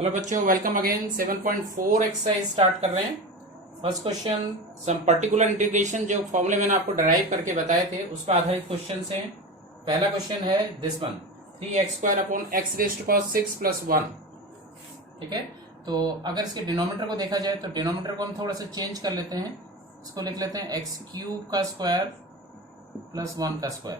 Hello बच्चों, welcome again. 7.4 exercise start कर रहे हैं। First question, some particular integration जो फॉर्मूले मैंने आपको डराइव करके बताए थे उस पर आधारित क्वेश्चन है। पहला क्वेश्चन है this one, 3x² upon x raise to power 6 plus 1। ठीक है, तो अगर इसके डिनोमिनेटर को देखा जाए तो डिनोमिनेटर को हम थोड़ा सा चेंज कर लेते हैं। इसको लिख लेते हैं x³ का स्क्वायर प्लस 1 का स्क्वायर।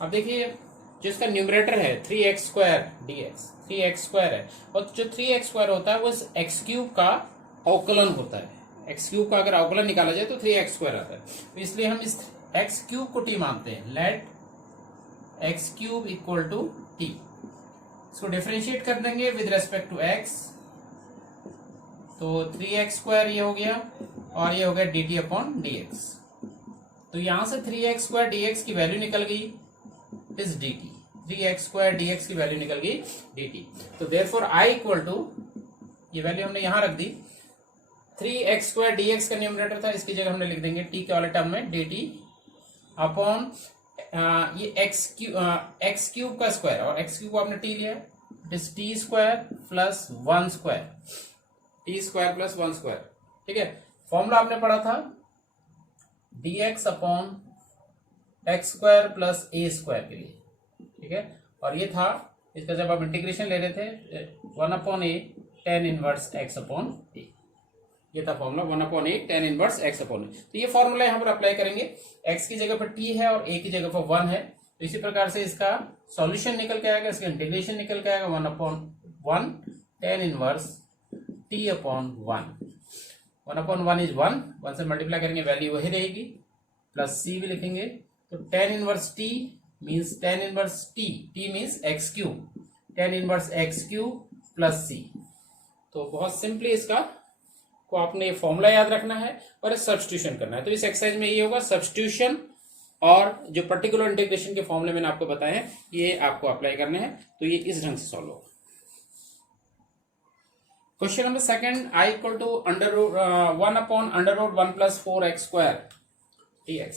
अब देखिए, जो इसका न्यूमरेटर है 3x² dx, 3x² है, और जो 3x² होता है वो इस x³ का अवकलन होता है। x³ का अगर अवकलन निकाला जाए तो 3x² आता है, तो इसलिए हम इस x³ को t मानते हैं। Let x³ equal to t। इसको डिफरेंशिएट कर देंगे विद रेस्पेक्ट टू x, तो 3x² ये हो गया और ये हो गया dt अपॉन dx। तो यहां से 3x² dx की वैल्यू निकल गई इस dt, 3x² dx की वैल्यू निकल गई dt। तो देयरफॉर I इक्वल टू, ये वैल्यू हमने यहां रख दी, 3x² dx का न्यूमरेटर था, इसकी जगह हमने लिख देंगे t के वाले टर्म में dt अपॉन ये x³ का स्क्वायर, और x³ को आपने t लिया, it is t² plus 1 square, t² plus 1 square. ठीक है, फॉर्मूला आपने पढ़ा था dx upon x² plus a² के लिए। ठीक है, और ये था इसका जब आप इंटीग्रेशन ले रहे थे 1/a tan inverse x upon a, ये था formula 1/a tan inverse x upon a। तो ये फॉर्मूला यहाँ पर अप्लाई करेंगे, x की जगह पर t है और a की जगह पर 1 है, तो इसी प्रकार से इसका सॉल्यूशन निकल के आएगा, इसका इंटीग्रेशन निकल के आएगा 1/1 tan inverse t upon 1। 1/1 is 1 से मल्टीप्लाई करेंगे वैल्यू वही रहेगी, प्लस c भी लिखेंगे, तो tan inverse t means tan inverse t means x³ tan inverse x³ plus c। तो बहुत सिंपली इसका को आपने ये फॉर्मूला याद रखना है और सब्स्टिट्यूशन करना है। तो इस एक्सरसाइज में ये होगा सब्स्टिट्यूशन, और जो पर्टिकुलर इंटीग्रेशन के फॉर्मूले मैंने आपको बताए हैं ये आपको अप्लाई करने हैं, तो ये इस ढंग से सॉल्व होगा। Question number second, I equal to 1/√1 plus 4x² dx।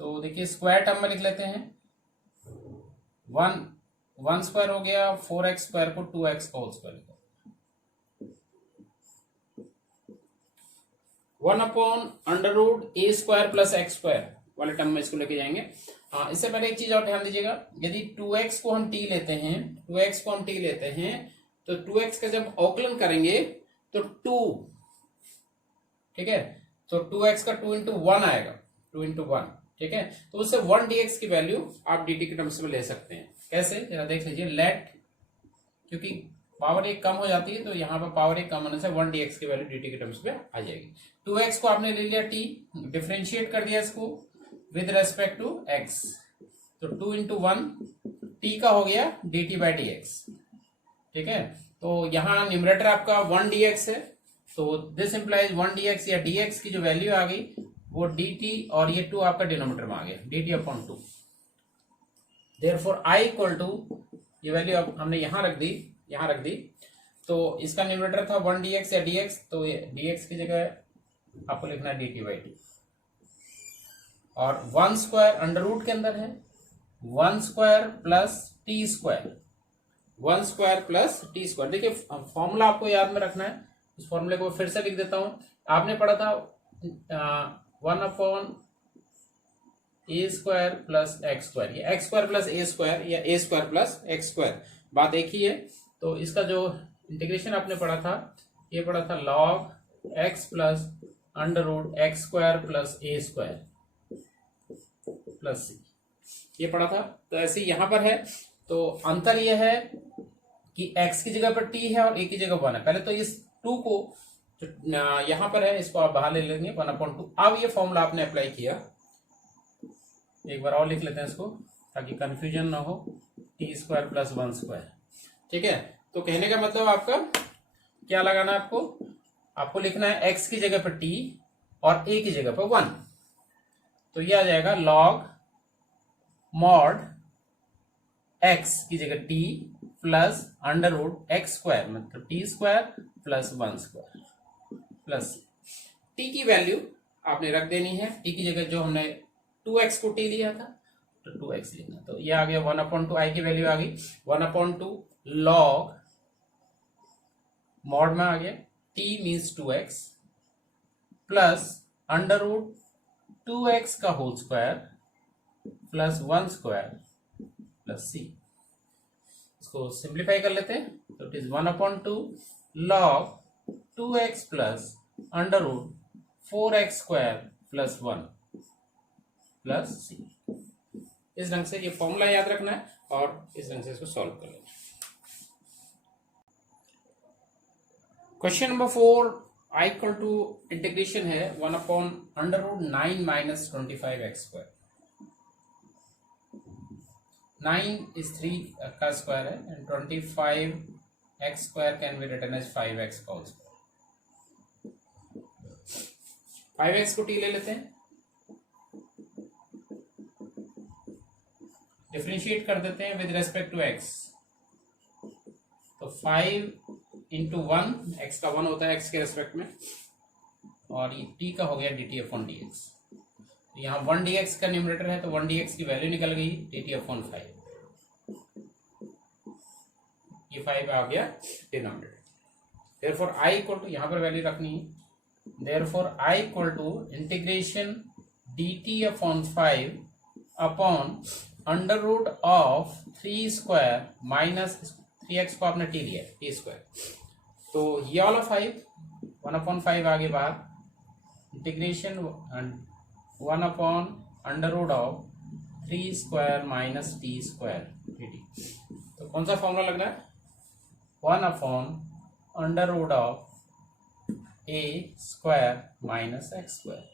तो देखिए स्क्वायर टर्म में लिख लेते हैं, 1 स्क्वायर हो गया, 4x स्क्वायर को 2x का whole square, 1/√a² plus x² वाले टर्म में इसको लेके जाएंगे। इससे पहले एक चीज और ध्यान दीजिएगा, यदि 2x को हम t लेते हैं, 2x को हम t लेते हैं, तो 2x का जब अवकलन करेंगे तो 2, ठीक है, तो 2x का 2 into 1 आएगा, 2 into 1। ठीक है, तो उससे 1 dx की वैल्यू आप dt के टर्म्स में ले सकते हैं। कैसे, जरा देख लीजिए, लेट, क्योंकि पावर 1 कम हो जाती है तो यहाँ पर पावर 1 कम होने से 1 dx की वैल्यू dt के टर्म्स में आ जाएगी। 2x को आपने ले लिया t, डिफरेंशिएट कर दिया इसको विद रेस्पेक्ट टू x, तो 2 into 1 t का हो गया dt बाई dx। ठीक है, तो यहाँ न्यूमरेटर आपका 1 dx है, तो दिस इंप्लाइज 1 dx या dx की जो वैल्यू आ गई वो dt, और ये 2 आपका डिनोमिनेटर में आ गया dt upon 2। Therefore I equal to, ये वैल्यू अब हमने यहां रख दी, तो इसका न्यूमरेटर था 1 dx या dx, तो ये dx की जगह आपको लिखना है dt बाई टी, और 1 स्क्वायर अंडर रूट के अंदर है, 1 square plus T square, 1 square plus T square. देखिए फॉर्मूला आपको याद में रखना है, इस फॉर्मूले को फिर से लिख देता हूं। आपने पढ़ा था 1/a² प्लस x², ये x² प्लस a² या a² प्लस x², बात एक ही है। तो इसका जो इंटीग्रेशन आपने पढ़ा था, ये पढ़ा था log x plus √x² plus a² plus c, ये पढ़ा था। तो ऐसे यहां पर है, तो अंतर यह है कि x की जगह पर t है और a की जगह 1 है। पहले तो इस 2 को यहां पर है, इसको आप बाहर ले लेंगे 1/2। अब ये फॉर्मूला आपने अप्लाई किया, एक बार और लिख लेते हैं इसको ताकि कंफ्यूजन ना हो, t² प्लस 1 स्क्वायर। ठीक है, तो कहने का मतलब आपका क्या लगाना है, आपको लिखना है x की जगह पर t और a की जगह पर 1, तो ये आ जाएगा log mod x की जगह t प्लस √x², मतलब t² plus 1 square plus t की वैल्यू आपने रख देनी है, t की जगह जो हमने 2x को t लिया था तो 2x लिखना, तो ये आ गया 1/2, I की वैल्यू आ गई 1/2 log मॉड में आ गया, t means 2x plus under root 2x का whole square plus 1 square plus c। इसको सिंप्लीफाई कर लेते हैं, तो it is 1/2 log 2x plus under root 4x square plus 1 plus c। इस ढंग से ये फॉर्मूला याद रखना है और इस ढंग से इसको सॉल्व कर लेना। Question number 4 i equal to integration है 1/√9 माइनस 25x स्क्वायर। 9 इज 3 का स्क्वायर है and 25x square can be written as 5x का होल स्क्वायर। 5x को t ले लेते हैं, डिफरेंशिएट कर देते हैं विद रेस्पेक्ट टू x। तो 5 इंटू 1, x का 1 होता है x के रेस्पेक्ट में, और ये t का हो गया dt अपॉन dx। यहाँ 1 dx का न्यूमरेटर है तो 1 dx की वैल्यू निकल गई dt अपॉन 5। ये 5 आ गया denominator. Therefore i equal to, यहाँ पर वैल्यू रखनी है, therefore i equal to integration dt upon 5 upon under root of 3 square minus 3x को आपने t लिया t स्क्वायर, तो ये वाला 1/5 आगे बाहर, इंटीग्रेशन 1/अंडर of 3 square minus t square dt। तो कौन सा फॉर्मूला लगना है? 1/अंडर of a square minus x square.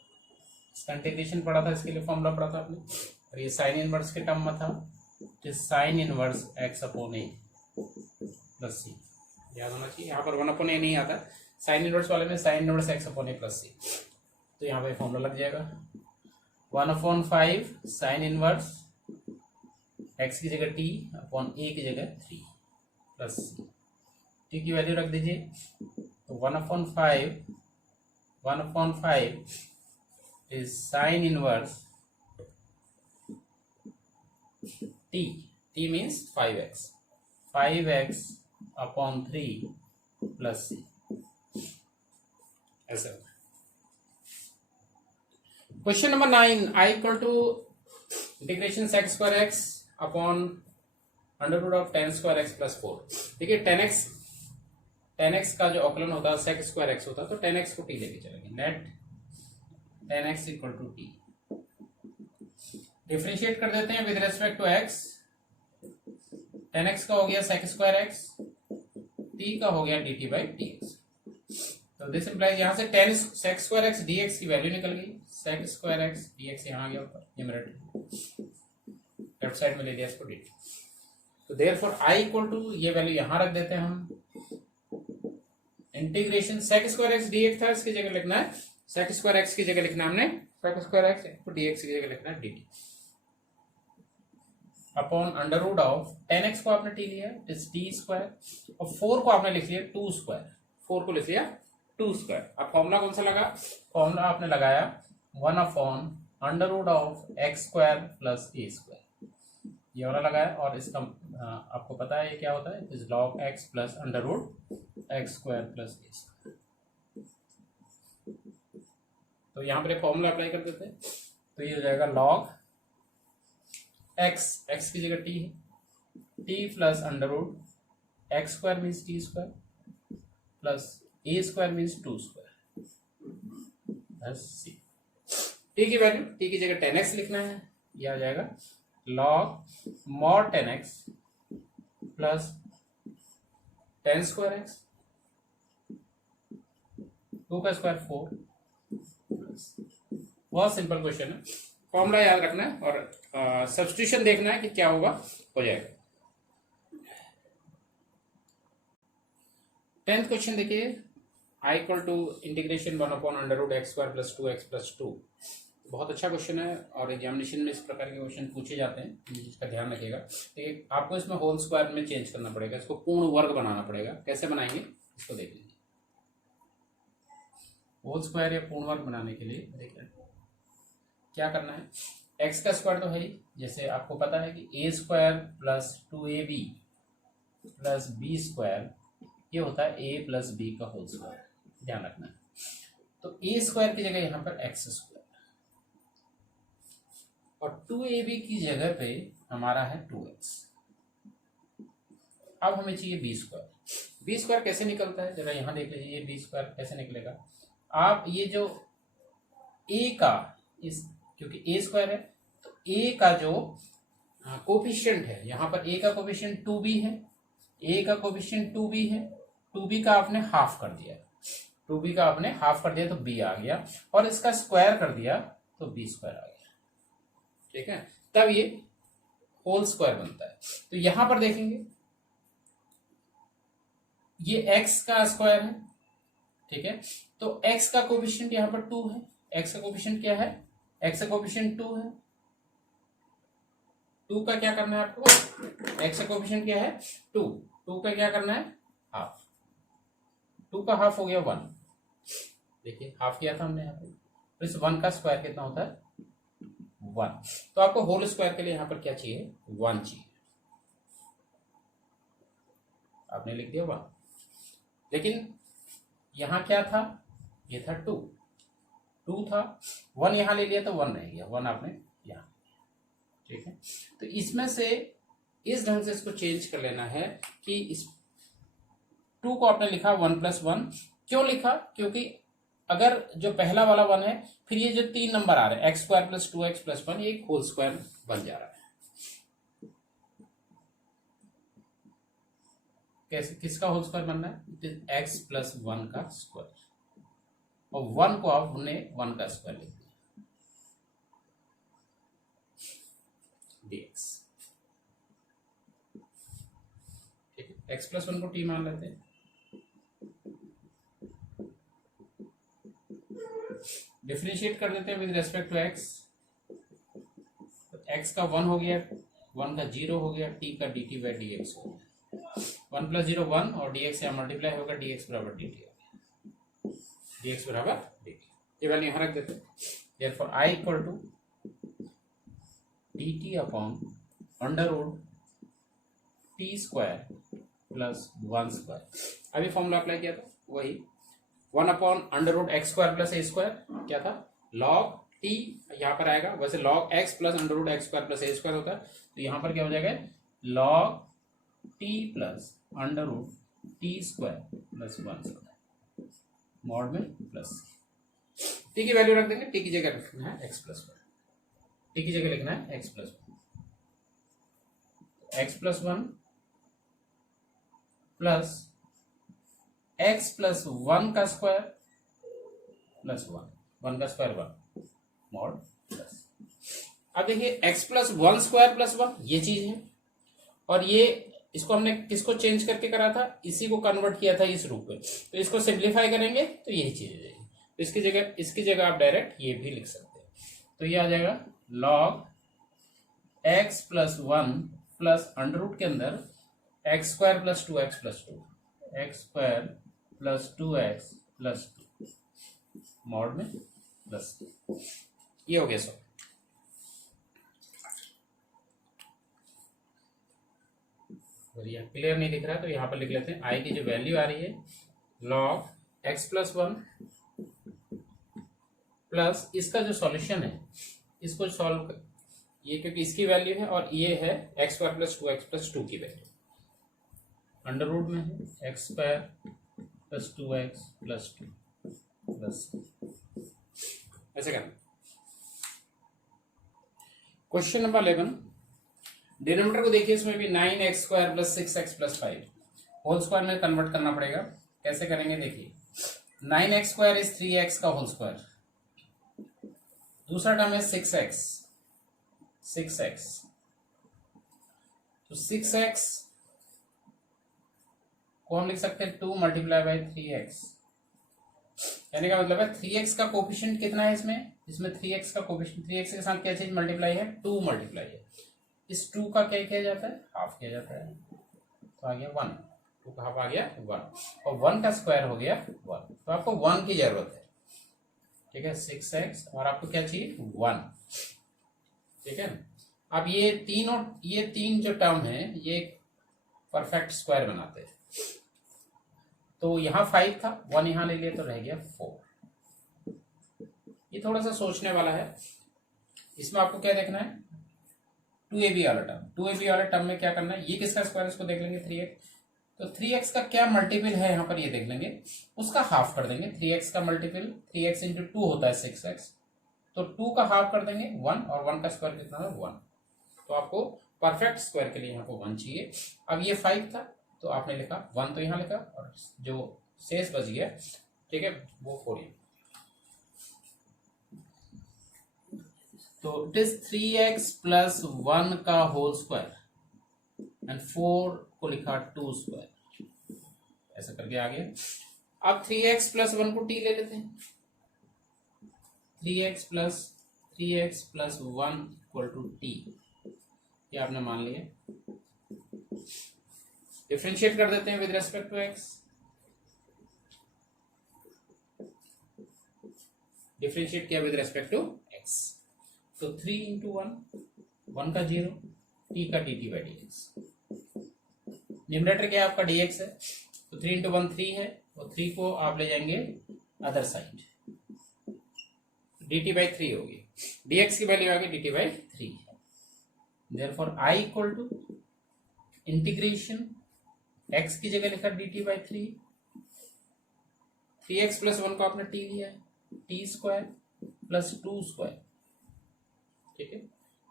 इसका इंटीग्रेशन पढ़ा था, इसके लिए फॉर्मूला पढ़ा था आपने, और ये साइन इनवर्स के टर्म में था, sine inverse x upon a plus c। याद होना चाहिए, यहाँ पर 1/a नहीं आता, साइन इनवर्स वाले में sine inverse x upon a plus c। तो यहाँ पे फॉर्मूला लग जाएगा 1/5 साइन इनवर्स x की जगह t अपॉन a की जगह 3 प्लस c। t की वैल्यू रख दीजिए, तो 1/5 is sine inverse t means 5x upon 3 plus c। ऐसा। Question number 9 i equal to integration sec square x upon under root of tan square x plus 4। देखिए tan x का जो अवकलन होता है sec स्क्वायर x होता है, तो tan x को t लेके चलेंगे, let tan x equal to t। Differentiate कर देते हैं with respect to x। tan x का हो गया sec स्क्वायर x, t का हो गया dt बाई dx। तो दिस इंप्लाइज, यहाँ से tan sec square x dx की वैल्यू निकल गई, sec स्क्वायर x dx यहाँ आ गया ऊपर, न्यूमरेटर लेफ्ट साइड में ले लिया इसको dt। तो देयरफॉर i इक्वल टू, ये वैल्यू यहाँ रख देते हैं हम, integration sec square x dx था, इसकी जगह लिखना है sec स्क्वायर x की जगह लिखना है हमने sec स्क्वायर x dx की जगह लिखना है dt upon under root of tan x को आपने t लिया इज t स्क्वायर, और 4 को आपने लिख लिया 2 स्क्वायर, 4 को लिख लिया 2 स्क्वायर। अब फॉर्मूला कौन सा लगा? फॉर्मूला आपने लगाया under root of x square plus a square, ये वाला लगाया, और इसका आपको पता है ये क्या होता है, is log x plus under root x square plus a square. तो यहाँ पर फॉर्मूला अप्लाई कर देते हैं, तो ये हो जाएगा log x की जगह t है, t plus under root x square means t square plus a square means 2 square plus c। t की वैल्यू, t की जगह tan x लिखना है, यह आ जाएगा log mod tan x plus tan square x, 2 का स्क्वायर 4। बहुत सिंपल क्वेश्चन है, फॉर्मूला याद रखना है और सब्स्टिट्यूशन देखना है कि क्या होगा, हो जाएगा। 10th क्वेश्चन देखिए, i equal to integration under root x square plus 2x plus 2। बहुत अच्छा क्वेश्चन है और एग्जामिनेशन में इस प्रकार के क्वेश्चन पूछे जाते हैं, इसका ध्यान रखिएगा। देखिए आपको इसमें होल स्क्वायर में चेंज करना पड़ेगा, इसको पूर्ण वर्ग बनाना पड़ेगा। कैसे बनाएंगे इसको देख लीजिए। होल स्क्वायर या पूर्ण वर्ग बनाने के लिए देखिए क्या करना है, x का स्क्वायर तो है ही, जैसे आपको पता है कि a square plus 2ab plus b square, ये होता है a प्लस बी का होल स्क्वायर, ध्यान रखना है। तो ए स्क्वायर की जगह यहाँ पर एक्स स्क्वायर और 2ab की जगह पे हमारा है 2x। अब हमें चाहिए बी स्क्वायर। बी स्क्वायर कैसे निकलता है जरा यहाँ देख लीजिए, ये बी स्क्वायर कैसे निकलेगा। आप ये जो a का इस, क्योंकि a स्क्वायर है तो a का जो कोफिशिएंट है, यहाँ पर a का कोफिशिएंट 2b है, a का कोफिशिएंट 2b है, 2b का आपने हाफ कर दिया, 2b का आपने हाफ कर दिया तो b आ गया, और इसका स्क्वायर कर दिया तो b स्क्वायर आ गया, ठीक है। तब ये होल स्क्वायर बनता है। तो यहां पर देखेंगे ये x का स्क्वायर है, ठीक है। तो x का कोफिशिएंट यहाँ पर 2 है, x का कोफिशिएंट क्या है, x का कोफिशिएंट 2 है। 2 का क्या करना है आपको, x का कोफिशिएंट क्या है 2, 2 का क्या करना है हाफ, 2 का हाफ हो गया 1, देखिए हाफ किया था हमने यहाँ पे। तो इस 1 का स्क्वायर कितना होता है 1। तो आपको होल स्क्वायर के लिए यहाँ पर क्या चाहिए 1 चाहिए, आपने लिख दिया 1। लेकिन यहाँ क्या था, ये था 2, 2 था, 1 यहाँ ले लिया तो 1 रह गया, 1 आपने यहाँ, ठीक है। तो इसमें से इस ढंग से इसको चेंज कर लेना है कि इस 2 को आपने लिखा 1 प्लस 1, क्यों लिखा, क्योंकि अगर जो पहला वाला 1 है फिर ये जो 3 नंबर आ रहे हैं x square plus 2x plus 1, ये होल स्क्वायर बन जा रहा है। कैसे, किसका होल स्क्वायर बनना है, एक्स प्लस 1 का स्क्वायर, और 1 को आपने 1 का स्क्वायर लिख दिया dx, ठीक है। एक्स प्लस 1 को t मान लेते हैं, डिफरेंशिएट कर देते हैं विद रेस्पेक्ट टू x, तो x का 1 हो गया, 1 का 0 हो गया, t का dt बाई dx हो गया, 1 प्लस 0 1 और dx से मल्टीप्लाई होगा, dx बराबर dt हो गया, dx बराबर dt। ये वैल्यू यहाँ रख देते हैं, therefore I equal to dt upon under root t square plus 1 square. अभी फॉर्मूला अप्लाई किया था वही 1 upon under root x square plus a square, क्या था लॉग टी, यहाँ पर आएगा वैसे log x plus under root x square plus a square होता है, तो यहाँ पर क्या हो जाएगा log t plus under root t square plus 1 square mod में प्लस टी की वैल्यू रख देंगे, टी की जगह रखना है एक्स प्लस 1, टी की जगह लिखना है x plus 1, x plus 1 plus x plus 1 का स्क्वायर प्लस 1 का स्क्वायर 1 मॉड प्लस। अब देखिए एक्स प्लस 1 स्क्वायर प्लस 1 ये चीज है, और ये इसको हमने किसको चेंज करके करा था, इसी को कन्वर्ट किया था इस रूप में, तो इसको सिंप्लीफाई करेंगे तो यही चीज हो जाएगी। तो इसकी जगह आप डायरेक्ट ये भी लिख सकते हैं, तो ये आ जाएगा log x plus 1 plus under root के अंदर X square plus 2x plus 2, X square plus 2x plus 2 mod में प्लस 2, ये हो गया सब। और यह क्लियर नहीं दिख रहा है तो यहाँ पर लिख लेते हैं आई की जो वैल्यू आ रही है लॉग एक्स प्लस 1 प्लस इसका जो सॉल्यूशन है इसको सॉल्व, ये क्योंकि इसकी वैल्यू है और ये है x square plus 2x plus 2 की वैल्यू, अंडर रूट में है x square plus 2x plus 2 plus, ऐसे करना। क्वेश्चन नंबर 11, डिनोमिनेटर को देखिए, इसमें भी 9x square plus 6x plus 5 whole square में कन्वर्ट करना पड़ेगा। कैसे करेंगे देखिए, 9x स्क्वायर इज 3x का होल स्क्वायर, दूसरा टर्म है 6x, तो 6x को हम लिख सकते हैं 2 मल्टीप्लाई बाई 3x, यानी का मतलब है 3x का कोफिशिएंट कितना है इसमें 3x का कोफिशिएंट, 3x के साथ क्या चीज मल्टीप्लाई है 2 मल्टीप्लाई है, इस 2 का क्या किया जाता है हाफ किया जाता है, तो आ गया 1, 2 का हाफ आ गया 1 और 1 का स्क्वायर हो गया 1, तो आपको 1 की जरूरत है, ठीक है 6x और आपको क्या चाहिए 1, ठीक है। अब ये तीन जो टर्म है ये परफेक्ट स्क्वायर बनाते हैं, तो यहाँ 5 था, 1 यहाँ ले लिया तो रह गया 4। ये थोड़ा सा सोचने वाला है। इसमें आपको क्या देखना है, 2ab वाला टर्म। 2ab वाले टर्म में क्या करना है, ये किसका स्क्वायर, इसको देख लेंगे 3x। तो 3x का क्या मल्टीपल है यहाँ पर, ये देख लेंगे, उसका हाफ कर देंगे। 3x का मल्टीपल 3x इंटू 2 होता है 6x, तो 2 का हाफ कर देंगे 1, और 1 का स्क्वायर कितना है 1। तो आपको परफेक्ट स्क्वायर के लिए यहाँ को 1 चाहिए। अब ये 5 था तो आपने लिखा 1, तो यहाँ लिखा, और जो शेष बच गया, ठीक है, वो 4। तो इट इज 3x प्लस 1 का होल स्क्वायर एंड 4 को लिखा 2 स्क्वायर, ऐसा करके आ गया। अब 3x प्लस 1 को t ले लेते हैं। 3x plus 1 equal to t, ये आपने मान लिया। डिफरेंशिएट कर देते हैं with respect to x। Differentiate किया विद रेस्पेक्ट टू x, तो 3 इंटू 1 का 0, t का dt बाई dx। न्यूमरेटर क्या आपका dx है, तो 3 इंटू 1 3 है, और 3 को आप ले जाएंगे अदर साइड, dt बाई 3 होगी। dx की वैल्यू आ गई dt by 3। Therefore I equal to integration x की जगह लिखा dt बाई 3, 3x प्लस 1 को आपने t लिया है, t स्क्वायर प्लस 2 स्क्वायर, ठीक है।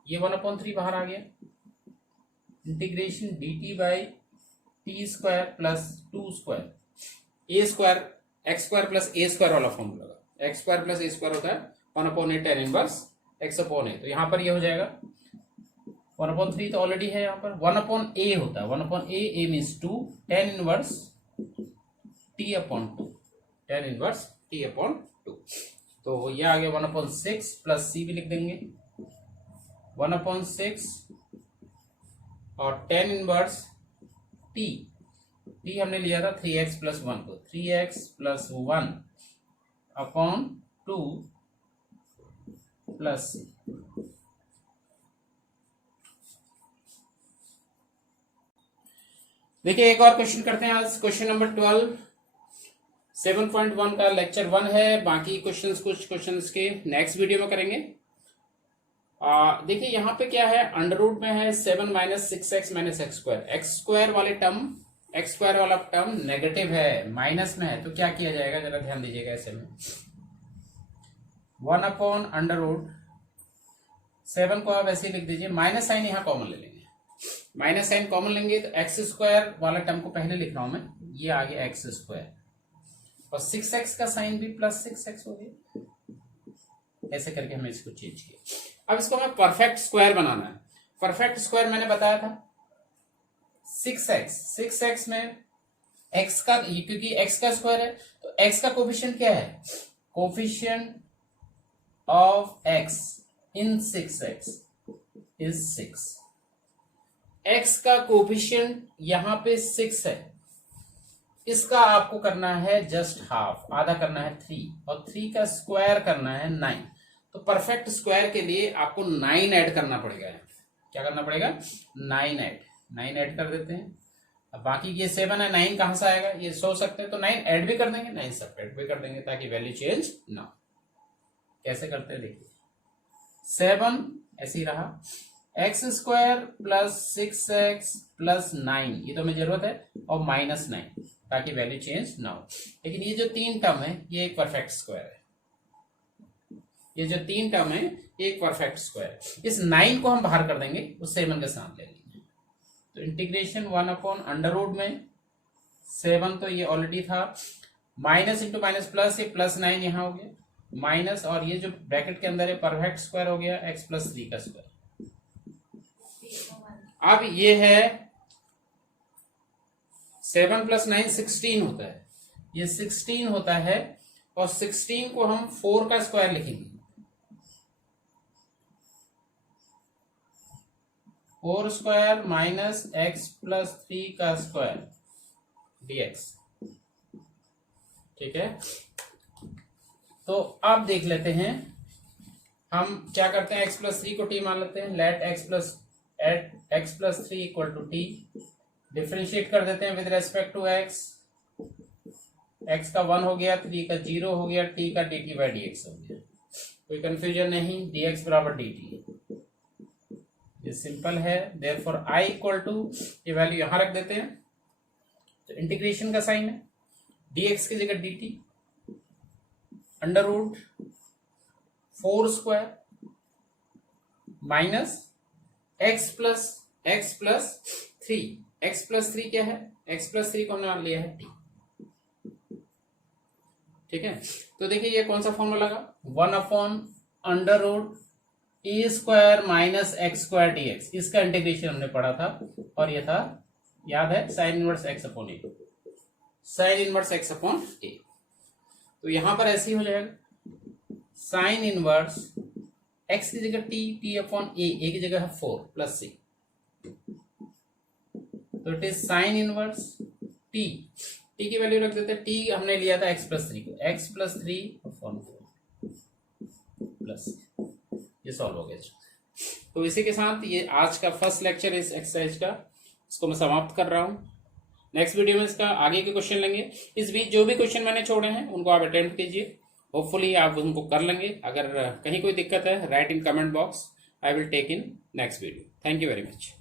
ये 1/3 बाहर आ गया, integration dt by T square plus 2 square, A square x square plus a square वाला फॉर्मूला लगा। X square plus a square होता है 1/8 tan इनवर्स x/a। तो यहाँ पर ये हो जाएगा 1/3 तो ऑलरेडी है, यहाँ पर 1/a होता है, 1/a, a means 2, tan inverse t/2, tan inverse t/2। तो ये आ गया 1/6 प्लस c भी लिख देंगे 1/6, और tan इनवर्स t हमने लिया था 3x प्लस 1 को, 3x plus 1 upon 2 plus c। देखिए एक और क्वेश्चन करते हैं आज, क्वेश्चन नंबर 12, 7.1 का लेक्चर 1 है। बाकी क्वेश्चंस कुछ क्वेश्चंस के नेक्स्ट वीडियो में करेंगे। देखिए यहाँ पे क्या है, अंडर रूट में है 7 minus 6x minus x square. X square वाला टर्म नेगेटिव है, माइनस में है, तो क्या किया जाएगा, जरा ध्यान दीजिएगा। ऐसे में 1 अपॉन अंडर रूट 7 को आप ऐसे लिख दीजिए, माइनस साइन यहाँ कॉमन ले लेंगे। माइनस साइन कॉमन लेंगे तो एक्स स्क्वायर वाला टर्म को पहले लिख रहा हूं मैं, ये आ गया एक्स स्क्वायर, और 6x का साइन भी प्लस 6x हो गया। ऐसे करके हमें इसको चेंज किया। अब इसको हमें परफेक्ट स्क्वायर बनाना है। परफेक्ट स्क्वायर मैंने बताया था 6x में x का, क्योंकि x का स्क्वायर है तो x का कोफिशिएंट क्या है, coefficient of x in 6x is 6। x का कोफिशिएंट यहां पे 6 है, इसका आपको करना है जस्ट हाफ, आधा करना है 3, और 3 का स्क्वायर करना है 9। तो परफेक्ट स्क्वायर के लिए आपको 9 ऐड करना पड़ेगा। क्या करना पड़ेगा, 9 ऐड कर देते हैं। अब बाकी ये 7 है, 9 कहां से आएगा, ये सोच सकते हैं, तो 9 ऐड भी कर देंगे, 9 सब्ट्रैक्ट भी कर देंगे, ताकि वैल्यू चेंज ना हो। कैसे करते हैं देखिए, 7 ऐसे ही रहा, x square plus 6x plus 9, ये तो हमें जरूरत है, और माइनस 9, ताकि वैल्यू चेंज ना हो। लेकिन ये जो 3 टर्म है ये एक परफेक्ट स्क्वायर है, ये जो 3 टर्म है ये एक परफेक्ट स्क्वायर है। इस 9 को हम बाहर कर देंगे, उस 7 के साथ ले लेंगे। तो इंटीग्रेशन 1 अपॉन अंडर रूट में 7, तो ये ऑलरेडी था, माइनस इंटू माइनस प्लस, ये प्लस 9 यहाँ हो गया, माइनस, और ये जो ब्रैकेट के अंदर है परफेक्ट स्क्वायर हो गया x प्लस 3 का स्क्वायर। अब ये है 7 प्लस 9 16 होता है, ये 16 होता है, और 16 को हम 4 का स्क्वायर लिखेंगे, 4 स्क्वायर माइनस x प्लस 3 का स्क्वायर dx। ठीक है, तो अब देख लेते हैं हम क्या करते हैं, x प्लस 3 को t मान लेते हैं, let x plus 3 equal to t। Differentiate कर देते हैं with respect to x, x का 1 हो गया, 3 का 0 हो गया, t का dt बाई dx हो गया। कोई कंफ्यूजन नहीं, dx बराबर dt, ये सिंपल है। देयरफॉर i इक्वल टू, ये वैल्यू यहां रख देते हैं, तो इंटीग्रेशन का साइन है, dx की जगह dt under root 4 square minus x plus 3, x plus 3 क्या है, x प्लस 3 को हमने मान लिया है t, ठीक है। तो देखिए ये कौन सा फॉर्मूला लगा, 1 upon under root a square minus x square d x, इसका इंटीग्रेशन हमने पढ़ा था, और ये था, याद है, sine inverse x upon a, sine inverse x upon a. तो यहां पर ऐसे ही हो जाएगा, साइन इनवर्स एक्स की जगह टी अपॉन ए की जगह है 4 प्लस सी, तो it is sine inverse T की वैल्यू रख देते हैं, टी हमने लिया था एक्स प्लस 3 को, एक्स प्लस 3 अपॉन 4 प्लस, ये सॉल्व हो गया। तो इसी के साथ ये आज का फर्स्ट लेक्चर इस एक्सरसाइज का, इसको मैं समाप्त कर रहा हूं। नेक्स्ट वीडियो में इसका आगे के क्वेश्चन लेंगे। इस बीच जो भी क्वेश्चन मैंने छोड़े हैं उनको आप अटेम्प्ट कीजिए, होपफुली आप उनको कर लेंगे। अगर कहीं कोई दिक्कत है, write in comment box, I will take in next video. Thank you very much.